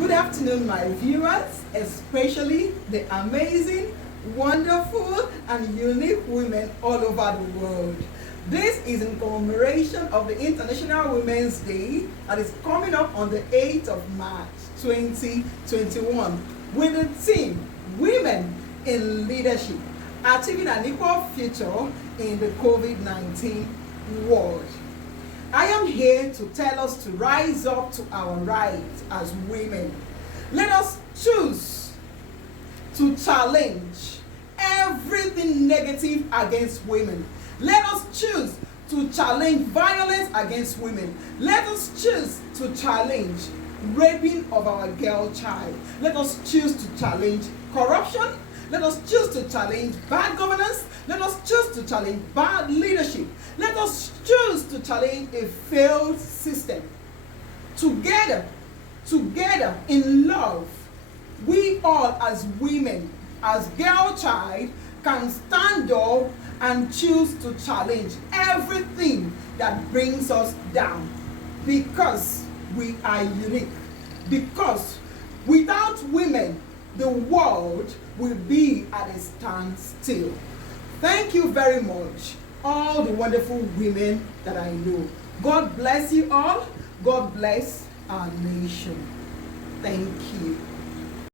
Good afternoon, my viewers, especially the amazing, wonderful, and unique women all over the world. This is in commemoration of the International Women's Day that is coming up on the 8th of March 2021 with the theme Women in Leadership, Achieving an Equal Future in the COVID-19 World. I am here to tell us to rise up to our rights as women. Let us choose to challenge everything negative against women. Let us choose to challenge violence against women. Let us choose to challenge raping of our girl child. Let us choose to challenge corruption. Let us choose to challenge bad governance. Let us choose to challenge bad leadership. Let us choose to challenge a failed system. Together in love, we all as women, as girl child, can stand up and choose to challenge everything that brings us down. Because we are unique. Because without women, the world will be at a standstill. Thank you very much, all the wonderful women that I know. God bless you all. God bless our nation. Thank you.